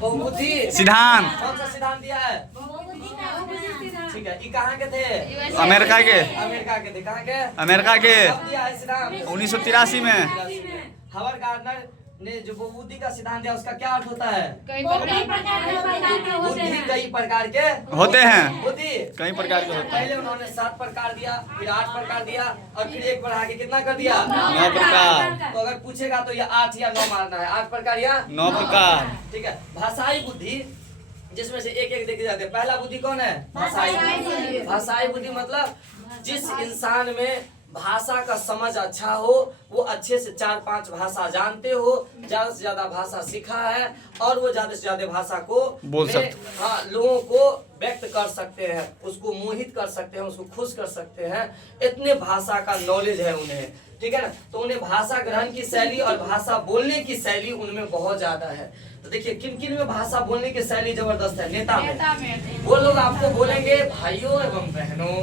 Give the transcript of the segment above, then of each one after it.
बहुबुद्धि सिद्धांत कौन सा सिद्धांत दिया है? ठीक है, ये कहाँ के थे? अमेरिका के अमेरिका के थे। कहाँ के? अमेरिका के कब दिया है सिद्धांत? 1983 में। हावर्ड गार्डनर ने जो बहुबुद्धि का सिद्धांत दिया उसका क्या अर्थ होता है? बुद्धि कई प्रकार के होते हैं। बुद्धि कई प्रकार के होते हैं। पहले उन्होंने 7 प्रकार दिया, फिर 8 प्रकार दिया और फिर एक बढ़ा के कितना कर दिया? 9 प्रकार। तो अगर पूछेगा तो ये 8 या 9 मारना है। 8 प्रकार या 9 प्रकार। ठीक है। भाषाई बुद्धि जिसमें से एक एक देखे जाते हैं। पहला बुद्धि कौन है? भाषाई बुद्धि। भाषाई बुद्धि मतलब जिस इंसान में भाषा का समझ अच्छा हो, वो अच्छे से 4-5 भाषा जानते हो, ज्यादा से ज्यादा भाषा सीखा है और वो ज्यादा से ज्यादा भाषा को बोल सकते, हाँ, लोगों को व्यक्त कर सकते हैं, उसको मोहित कर सकते हैं, उसको खुश कर सकते हैं। इतने भाषा का नॉलेज है उन्हें, ठीक है ना। तो उन्हें भाषा ग्रहण की शैली और भाषा बोलने की शैली उनमें बहुत ज्यादा है। तो देखिए किन किन में भाषा बोलने की शैली जबरदस्त है। नेता में वो लोग आपको बोलेंगे भाइयों एवं बहनों,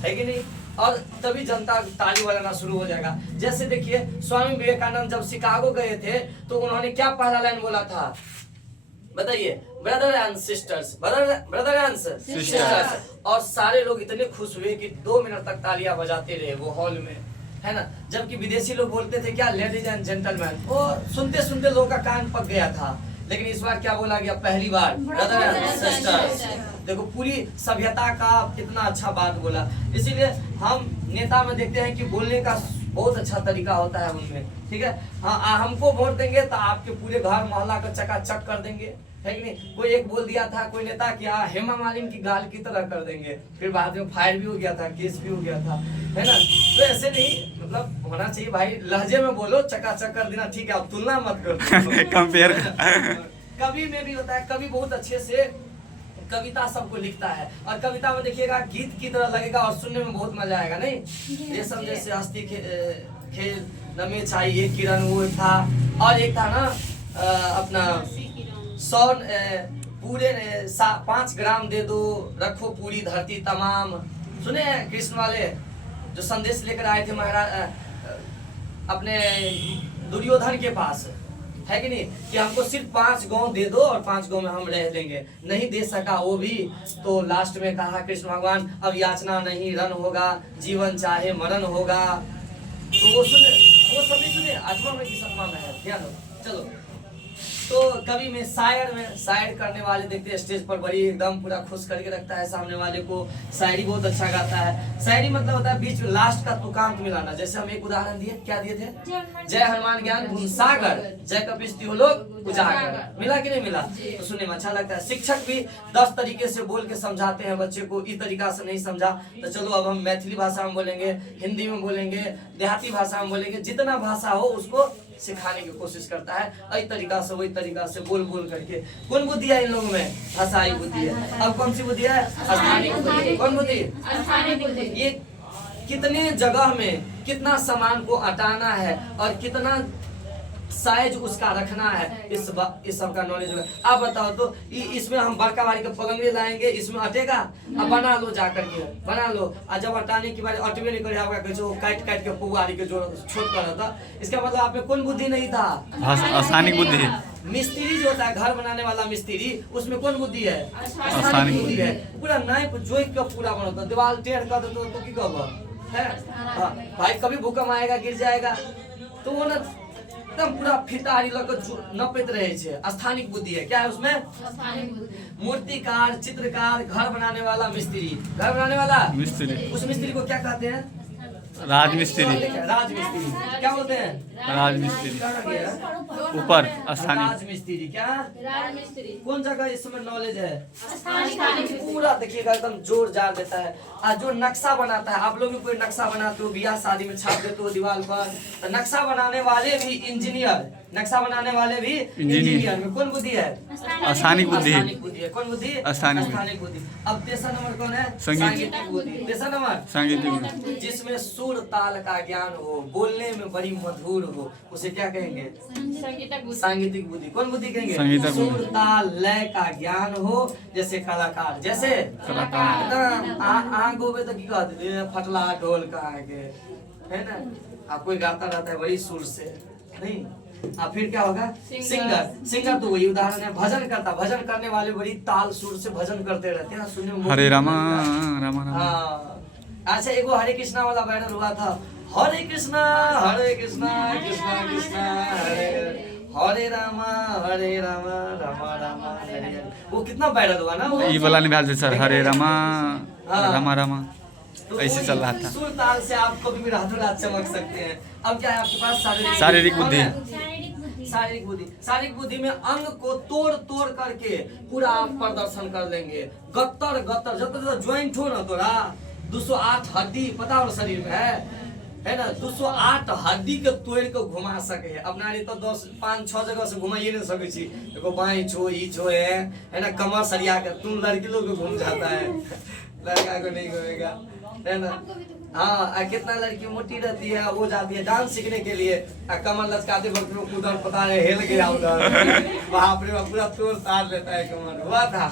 है कि नहीं, और तभी जनता ताली बजाना शुरू हो जाएगा। जैसे देखिए स्वामी विवेकानंद जब शिकागो गए थे तो उन्होंने क्या पहला लाइन बोला था? बताइए। Brother and sisters, brother and sisters. और सारे लोग इतने खुश हुए कि 2 मिनट तक तालियां बजाते रहे वो हॉल में, है ना। जबकि विदेशी लोग बोलते थे क्या? Ladies and gentleman. वो सुनते सुनते लोगों का कान पक गया था। लेकिन इस बार क्या बोला गया? पहली बार ब्रदर एंड सिस्टर्स। देखो पूरी सभ्यता का कितना अच्छा बात बोला। इसीलिए हम नेता में देखते हैं कि बोलने का बहुत अच्छा तरीका होता है उनमें, ठीक है। हाँ, हमको वोट देंगे तो आपके पूरे घर मोहल्ला को चकाचक कर देंगे, है कि नहीं। कोई एक बोल दिया था कोई नेता कि हेमा मालिनी की गाल की तरह कर देंगे, फिर बाद में फायर भी हो गया था, केस भी हो गया था, है ना। तो ऐसे नहीं, मतलब होना चाहिए भाई, लहजे में बोलो, चकाचक कर देना, ठीक है। आप तुलना मत करो कंपेयर। कवि में भी होता है, कवि बहुत अच्छे से कविता सबको लिखता है और कविता में देखिएगा गीत की तरह लगेगा और सुनने में बहुत मजा आएगा, नहीं। रेशम जैसे हस्ती खेल नमे छाई एक किरण, वो था। और एक था ना अपना 100 पूरे 5 ग्राम दे दो, रखो पूरी धरती तमाम। सुने हैं कृष्ण वाले जो संदेश लेकर आए थे महाराज अपने दुर्योधन के पास, है कि नहीं, कि हमको सिर्फ 5 गांव दे दो और 5 गांव में हम रह लेंगे। नहीं दे सका वो भी, तो लास्ट में कहा कृष्ण भगवान अब याचना नहीं रण होगा, जीवन चाहे मरण होगा। तो वो सभी सुने। 8वां में कि 7वां में है, ध्यान हो। चलो, तो कवि में शायर करने वाले देखते हैं स्टेज पर बड़ी एकदम पूरा खुश करके रखता है सामने वाले को। शायरी बहुत अच्छा गाता है। शायरी मतलब होता है बीच में लास्ट का तुकांत मिलाना। जैसे हम एक उदाहरण दिए, क्या दिए थे? जय हनुमान ज्ञान गुण सागर, जय कपीस हो लोग उजागर। मिला कि नहीं मिला? तो सुनने में अच्छा लगता है। शिक्षक भी 10 तरीके से बोल के समझाते हैं बच्चे को, इस तरीका से नहीं समझा तो चलो अब हम मैथिली भाषा में बोलेंगे, हिंदी में बोलेंगे, देहाती भाषा में बोलेंगे, जितना भाषा हो उसको सिखाने की कोशिश करता है। इस तरीका से वही तरीका से बोल करके। कौन बुद्धि है इन लोगों में? भाषाई बुद्धि है। अब कौन सी बुद्धि है? स्थानिक बुद्धि। कौन बुद्धि? स्थानिक बुद्धि। ये कितने जगह में कितना सामान को हटाना है और कितना साइज उसका रखना है, इस सब का नॉलेज होगा। आप बताओ तो इसमें हम बड़का बारी का पलंगड़ी लाएंगे, इसमें अटेगा? अब बना लो, जा करके बना लो। और जब हटाने की बारी अटवे नहीं करे, आपका जो काट के पुआरी के जो छोट कर रहा था, इसका मतलब आप में कौन बुद्धि नहीं था? आसानिक बुद्धि। मिस्त्री जो होता है, घर बनाने वाला मिस्त्री, उसमें कौन बुद्धि है? आसानिक बुद्धि है। पूरा नाइफ जोइक के पूरा बनाता, दीवार टेढ़ कर दो तो की कहब है। भाई कभी भूकंप आएगा, गिर जाएगा, तो वो ना एकदम पूरा फिटारी लगकर नपैत रहे छे। स्थानिक बुद्धि है। क्या है उसमें? मूर्तिकार, चित्रकार, घर बनाने वाला मिस्त्री। घर बनाने वाला मिस्त्री, उस मिस्त्री को क्या कहते हैं? राजमिस्त्री। राजमिस्त्री क्या बोलते हैं? राजमिस्त्री। ऊपर स्थानिक राजमिस्त्री। क्या? राजमिस्त्री। कौन जगह इसमें नॉलेज है? पूरा देखिएगा एकदम जोर जार देता है। और जो नक्शा बनाता है, आप लोग भी कोई नक्शा बनाते हो, ब्याह शादी में छाप देते हो दीवार पर, तो नक्शा बनाने वाले भी इंजीनियर, नक्शा बनाने वाले भी इंजीनियर में कौन बुद्धि है? स्थानिक बुद्धि। कौन बुद्धि? स्थानिक बुद्धि। अब तेसरा नंबर कौन है? सांगीतिक बुद्धि। तेसरा नंबर सांगीतिक, जिसमें सुर ताल का ज्ञान हो, बोलने में बड़ी मधुर हो, उसे क्या कहेंगे? सांगीतिक बुद्धि। कौन बुद्धि कहेंगे? सुर ताल लय का ज्ञान हो, जैसे कलाकार, जैसे कलाकार गोबे तो की कहते हैं फटला ढोल का आगे, है ना। आप कोई गाता रहता है बड़ी सुर से, नहीं फिर क्या होगा? सिंगर। सिंगर तो वही उदाहरण है, भजन करता। भजन करने वाले बड़ी ताल सुर से भजन करते रहते हैं, सुनने में बहुत हरे रामा मजा आता है। रामा रामा। हाँ। अच्छा, एगो हरे कृष्णा वाला वायरल हुआ था, हरे कृष्णा कृष्णा कृष्णा हरे हरे रामा रामा रामा हरे हरे। वो कितना वायरल हुआ ना वो। ये वाला निभाल से सर, हरे रामा हाँ। रामा रामा तो ऐसे वो चल रहा था। सुर ताल से आप कभी भी रातों रात चमक सकते हैं। अब क्या है आपके पास? शारीरिक बुद्धि। शारीरिक बुद्धि। शारीरिक बुद्धि में अंग को तोड़ तोड़ करके पूरा आप प्रदर्शन कर लेंगे। गत्तर गत्तर जब ज्वाइंट हो ना तोरा 208 हड्डी पता हो शरीर में है ना, 208 हड्डी के तोड़ के घुमा सके। अपना नहीं तो 10 5 6 जगह से घुमाइए नहीं सके छी। देखो बाई छो ई छो है ना, कमर सरिया के तुम लड़की लोग को घूम जाता है, लड़का को नहीं घूमेगा, है ना। हाँ, कितना लड़की मोटी रहती है, वो जाती है डांस सीखने के लिए, कमर लचकाते वक्त में उधर पता नहीं हिल गया उधर, वहाँ पर पूरा तोड़ ताड़ लेता है कमर। हुआ था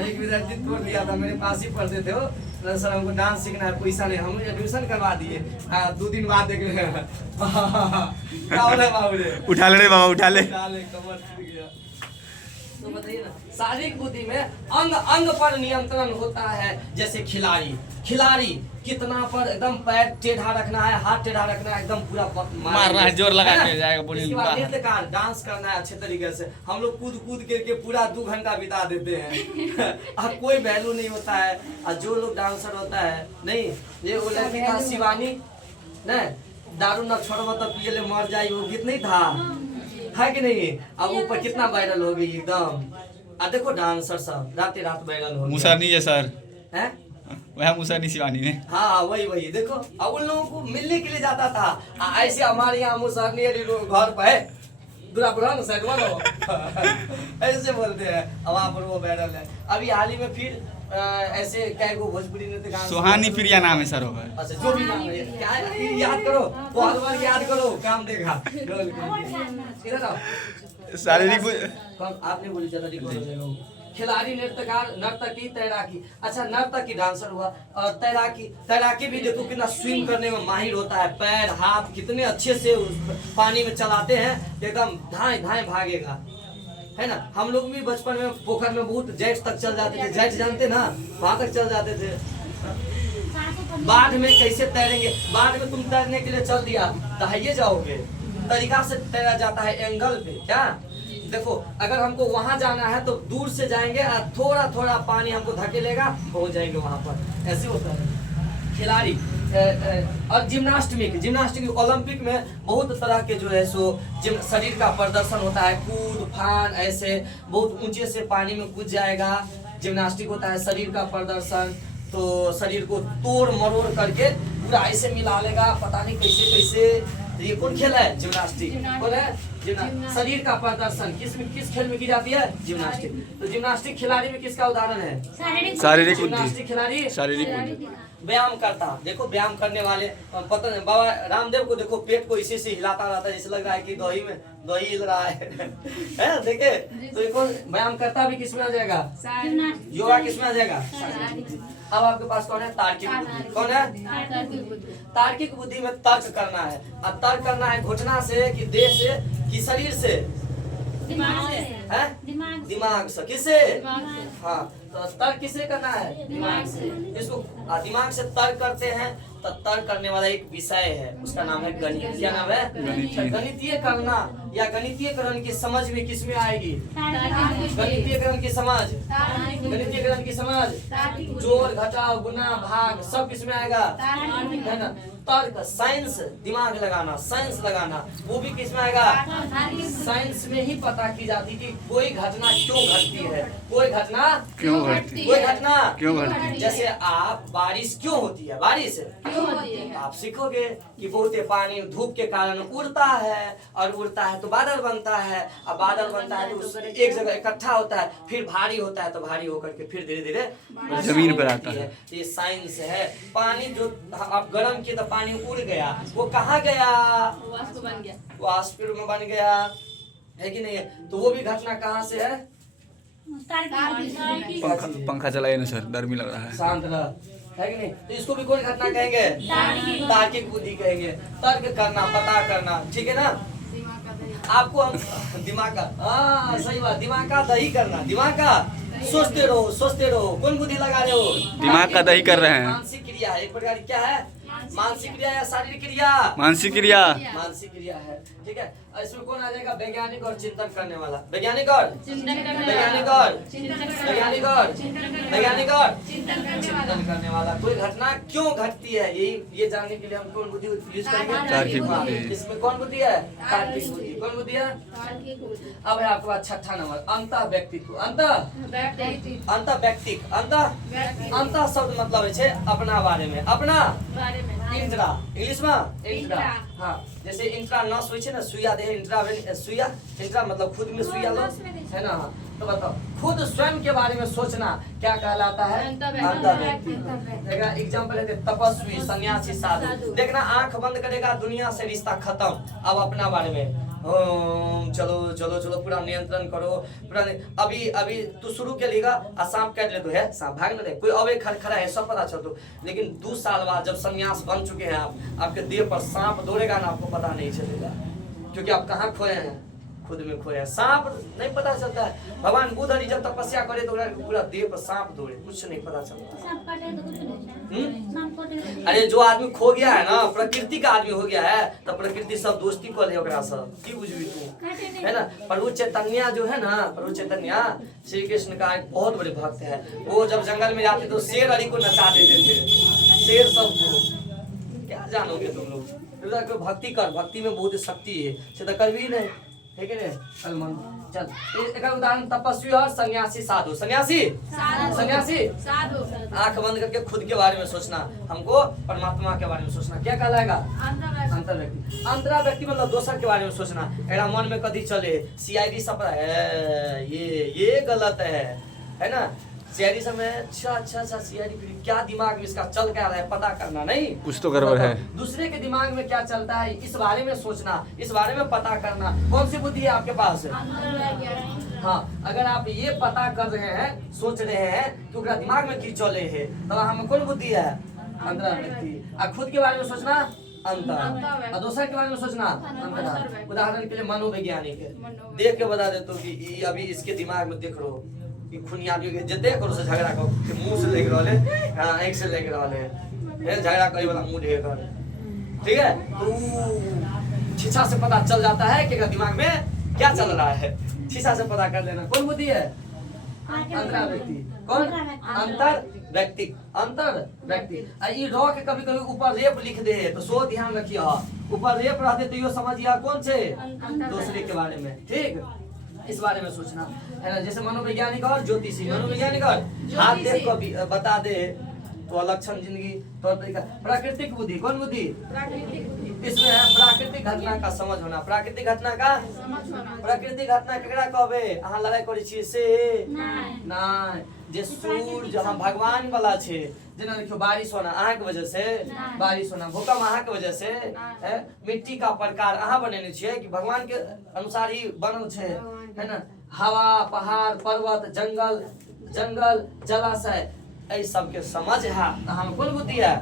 एक विद्यार्थी तोड़ लिया था, मेरे पास ही पढ़ते थे वो। सर हमको डांस सीखना है, पैसा नहीं, हम एडमिशन करवा दिए। 2 दिन बाद देख रहे हैं क्या हो रहा है बाबू रे, उठा ले रे बाबा, उठा ले। कमर टूट गया। तो बताइए ना, शारीरिक बुद्धि में अंग अंग पर नियंत्रण होता है। जैसे खिलाड़ी कितना पर एकदम पैर टेढ़ा रखना है, हाथ टेढ़ा रखना है, एकदम पूरा मारना है, जोर लगा के जाएगा बोली। इसके बाद नृत्यकार डांस करना है अच्छे तरीके से। हम लोग कूद कूद करके पूरा 2 घंटा बिता देते हैं अब कोई वैल्यू नहीं होता है। और जो लोग डांसर होता है नहीं, ये वो लड़की था शिवानी न, दारू न छोड़वा तो पिए ले मर जाई, वो गीत नहीं था है कि नहीं। अब ऊपर कितना वायरल हो गई एकदम। देखो डांसर सब रात वायरल हो गया। मुसरनी है सर, हैं? वह मुसरनी शिवानी ने। हाँ वही देखो, अब उन लोगों को मिलने के लिए जाता था। ऐसे हमारे यहाँ मुसरनी घर पे है, दूरा बुरा ना साइड वाला ऐसे बोलते हैं। अब वहाँ पर वो वायरल है। अभी हाल ही में फिर ऐसे क्या को भोजपुरी नृत्य गान सुहानी प्रिया नाम है सर होगा। अच्छा, जो भी नाम है क्या है, याद करो, बहुत बार याद करो, काम देगा। इधर आओ। शारीरिक आपने बोली ज्यादा खिलाड़ी, नृत्यकार, नर्तकी, तैराकी। अच्छा, नर्तकी डांसर हुआ। और तैराकी भी देखो कितना स्विम करने में माहिर होता है, पैर हाथ कितने अच्छे से उस पानी में चलाते हैं, एकदम धाए धाए भागेगा, है ना। हम लोग भी बचपन में पोखर में बहुत जेट तक चल जाते थे, जेट जानते ना, वहां तक चल जाते थे। बाढ़ में कैसे तैरेंगे? बाढ़ में तुम तैरने के लिए चल दिया, दहाइए जाओगे। तरीका से तैरा जाता है, एंगल पे। क्या देखो, अगर हमको वहां जाना है तो दूर से जाएंगे और थोड़ा थोड़ा पानी हमको धकेलेगा, पहुंच जाएंगे वहां पर। ऐसे होता है। खिलाड़ी और जिम्नास्टिक ओलंपिक में बहुत तरह के जो है सो शरीर का प्रदर्शन होता है। कूद फान ऐसे बहुत ऊंचे से पानी में कूद जाएगा, जिम्नास्टिक होता है। शरीर का प्रदर्शन तो शरीर को तोड़ मरोड़ करके पूरा ऐसे मिला लेगा, पता नहीं कैसे कैसे। ये कौन खेल है? जिम्नास्टिक। कौन है? शरीर का प्रदर्शन किस खेल में की जाती है? जिम्नास्टिक। तो जिम्नास्टिक खिलाड़ी में किसका उदाहरण है? शारीरिक जिम्नास्टिक खिलाड़ी शारीरिक बुद्धि। व्यायाम करता। देखो व्यायाम करने वाले, पता नहीं बाबा रामदेव को देखो, पेट को इसी से हिलाता रहता है, जैसे लग रहा है कि दही हिल रहा है देखे। तो ये कौन व्यायाम करता भी किसमें आ जाएगा? योगा किसमें आ जाएगा? अब आपके पास कौन है? तार्किक बुद्धि। कौन है? तार्किक बुद्धि में तर्क करना है। अब तर्क करना है घुटना से कि देह से कि शरीर से? दिमाग से। किसे? हाँ, तो तर्क किसे करना है? दिमाग से। इसको दिमाग से तर्क करते हैं तो तर्क करने वाला एक विषय है, उसका नाम है गणित। क्या नाम है? गणितीय करना या गणितीयकरण की समझ में किसमें आएगी? गणितीयकरण की समझ। गणितीयकरण की समझ, जोड़ घटाव गुना भाग सब किसमें आएगा? है ना। तर्क, साइंस, दिमाग लगाना, साइंस लगाना, वो भी किसमें आएगा? साइंस में ही पता की जाती कि कोई घटना क्यों घटती है, कोई घटना क्यों घटती है, कोई घटना क्यों घटती है। जैसे आप बारिश क्यों होती है? बारिश आप सीखोगे कि बहुत पानी धूप के कारण उड़ता है, और उड़ता है तो बादल बनता है, और बादल बनता है तो उससे एक जगह इकट्ठा होता है, फिर भारी होता है, तो भारी होकर के फिर धीरे धीरे जमीन पर आता है। ये साइंस है। पानी जो आप गर्म किए तो पानी उड़ गया, वो कहाँ गया? वाष्प में बन गया, है कि नहीं? तो वो भी घटना कहाँ से है? पंखा चलाइए ना सर, डर भी लग रहा है। शांत रह, है कि नहीं? तो इसको भी कौन घटना कहेंगे? तार्किक बुद्धि कहेंगे। तर्क करना, पता करना, ठीक है ना। आपको हम दिमाग का, हाँ सही बात, दिमाग का दही करना, दिमाग का सोचते रहो। कौन बुद्धि लगा रहे हो? दिमाग का दही कर रहे हैं। मानसिक क्रिया है एक प्रकार की, क्या है? मानसिक क्रिया या शारीरिक क्रिया? मानसिक क्रिया। मानसिक क्रिया है, ठीक है। इसमें कौन आ जाएगा? वैज्ञानिक और चिंतन करने वाला। वैज्ञानिक और चिंतन करने वाला। कोई घटना क्यों घटती है, ये जानने के लिए हम कौन बुद्धि यूज करेंगे? तार्किक बुद्धि। इसमें कौन बुद्धि है? तार्किक बुद्धि। कौन बुद्धि है? अब है आपके पास छठा नंबर, अंतः व्यक्तित्व। अंतः व्यक्तिक, अंतः शब्द मतलब है अपना बारे में, अपना इंट्रा, इंग्लिश में इंट्रा। हाँ, जैसे इंट्रा नस होइ छै ना, सुइया दे इंट्रा, सुइया इंट्रा मतलब खुद में सुइया लो, है ना। तो बताओ, खुद स्वयं के बारे में सोचना क्या कहलाता है? अंतः व्यक्ति। देखा एग्जांपल है तपस्वी, सन्यासी, साधु। देखना आंख बंद करेगा, दुनिया से रिश्ता खत्म। अब अपना बारे में चलो पूरा नियंत्रण करो, पूरा अभी तू शुरू के लेगा आ सांप काट ले तो है, सांप भाग न दे, कोई अवे खड़ा है सब पता चल तो, लेकिन 2 साल बाद जब संन्यास बन चुके हैं आप, आपके देह पर सांप दौड़ेगा ना, आपको पता नहीं चलेगा, क्योंकि आप कहाँ खोए हैं? खुद में खोए हैं। सांप नहीं पता चलता है। भगवान बुद्ध हरि जब तपस्या करे तो पूरा देह पर सांप दौड़े, कुछ नहीं पता चलता। अरे जो आदमी खो गया है ना, प्रकृति का आदमी हो गया है, तो प्रकृति सब दोस्ती को ले ओकरा सब, की बुझबी तू, है ना। प्रभु चैतन्य जो है ना, प्रभु चैतन्य श्री कृष्ण का एक बहुत बड़े भक्त है। वो जब जंगल में जाते तो शेर अली को नचा देते थे, शेर सबको। क्या जानोगे तुम लोग? भक्ति कर, भक्ति में बहुत शक्ति है, से कर भी नहीं, ठीक है। चल एक उदाहरण, तपस्वी और सन्यासी, साधु। सन्यासी आंख बंद करके खुद के बारे में सोचना, हमको परमात्मा के बारे में सोचना, क्या कहलाएगा? अंतर व्यक्ति। अंतरा व्यक्ति मतलब दोसर के बारे में सोचना। एरा मन में कभी चले सीआईडी सब है, ये गलत है ना। सीआईडी सब में अच्छा सीआईडी क्या दिमाग में इसका चल क्या रहा है पता करना, नहीं कुछ तो गड़बड़ है। दूसरे के दिमाग में क्या चलता है इस बारे में सोचना, इस बारे में पता करना। कौन सी बुद्धि है आपके पास? हाँ, अगर आप ये पता कर रहे हैं, सोच रहे हैं कि उनका दिमाग में की चले है, तो हमें कौन बुद्धि है? अंतरा व्यक्ति। और खुद के बारे में सोचना अंतर, और दूसरे के बारे में सोचना अंतर। उदाहरण के लिए मनोवैज्ञानिक है, देख के बता देते हो कि अभी इसके दिमाग में देख लो खुनिया देख से झगड़ा कर, मुंह से लेकर वाले, आँख से लेकर वाले, झगड़ा करे वाला मुंह ढेर कर, ठीक है। तो शीशा से पता चल जाता है कि दिमाग में क्या चल रहा है, शीशा से पता कर लेना। कौन बुद्धि है? अंतरा व्यक्ति। कौन? अंतर व्यक्ति। ये रॉ के कभी कभी ऊपर रेप लिख दे तो सो ध्यान रखिए, ऊपर रेप रहते तो यो समझिए कौन से? दूसरे के बारे में, ठीक, इस बारे में सोचना, है ना। जैसे मनोवैज्ञानिक और ज्योतिषी। मनोवैज्ञानिक और हाथ देख को बता दे तो लक्षण, जिंदगी, तौर तरीका। प्राकृतिक बुद्धि। कौन बुद्धि? इसमें है प्राकृतिक घटना का समझ होना। प्राकृतिक घटना का प्राकृतिक घटना केकरा कहबे? अहाँ लड़ाई करै छी से नहीं, जे सूर्य जहाँ भगवान वाला छे, जेना देखियो बारिश होना अहाँ के वजह से, बारिश होना, भूकंप अहाँ के वजह से, मिट्टी का प्रकार अहाँ बनेने छियै कि भगवान के अनुसार ही बनल छे, है ना। हवा, पहाड़, पर्वत, जंगल, जलाशय, ऐ सब के समझ है। हम कौन बुद्धि है?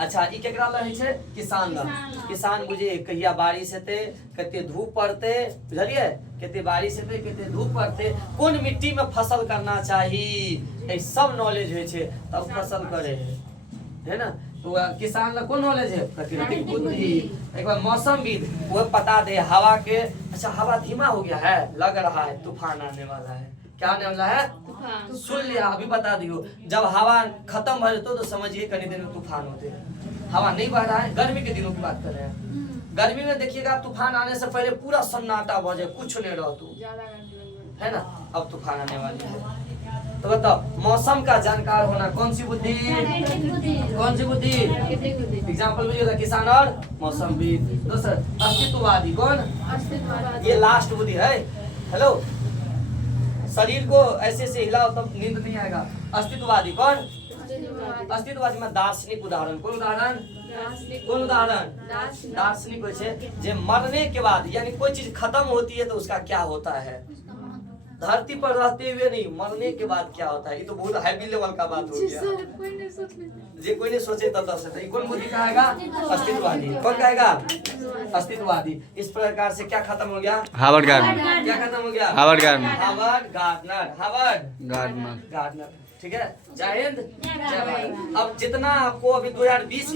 अच्छा, ई केकरा लगे छे? किसान लग। किसान बुझे कहिया बारिश हेते, कते धूप पड़ते, बुझलिए, कते बारिश हेते, कते धूप पड़ते, कौन मिट्टी में फसल करना चाहिए, ऐ सब नॉलेज है छे, तब फसल करे, है ना। तो किसान ला कौन नॉलेज है? प्राकृतिक बुद्धि। एक बार मौसमविद, वो पता दे हवा के, अच्छा हवा धीमा हो गया है, लग रहा है तूफान आने वाला है। क्या आने वाला है? सुन लिया, अभी बता दियो। जब हवा खत्म हो जातो तो समझिए कहीं दिन में तूफान होते हैं। हवा नहीं बह रहा है, गर्मी के दिनों की बात कर रहे हैं। गर्मी में देखिएगा तूफान आने से पहले पूरा सन्नाटा बजे, कुछ नहीं रहतो, है ना। अब तूफान आने वाली है, तो बताओ मौसम का जानकार होना कौन सी बुद्धि? कौन सी बुद्धि? एग्जाम्पल बुझिएगा, किसान और मौसमविद। दूसरा अस्तित्ववादी। कौन? ये लास्ट बुद्धि है। हेलो, शरीर को ऐसे से हिलाओ तब नींद नहीं आएगा। अस्तित्ववादी। कौन? अस्तित्ववादी में दार्शनिक उदाहरण। कौन उदाहरण? दार्शनिक हो छे जे मरने के बाद, यानी कोई चीज खत्म होती है तो उसका क्या होता है, धरती पर रहते हुए नहीं, मरने के बाद क्या होता है। ये तो बहुत हैवी लेवल का बात हो गया। जे कोई नहीं सोचे तब से तो कौन बुद्धि कहेगा? अस्तित्ववादी। कौन कहेगा? अस्तित्ववादी। इस प्रकार से क्या खत्म हो गया? Harvard Gardner. क्या खत्म हो गया? Harvard Gardner. Harvard Gardner. Harvard Gardner. Gardner. ठीक है, जय हिंद जय भारत। अब जितना आपको अभी 2020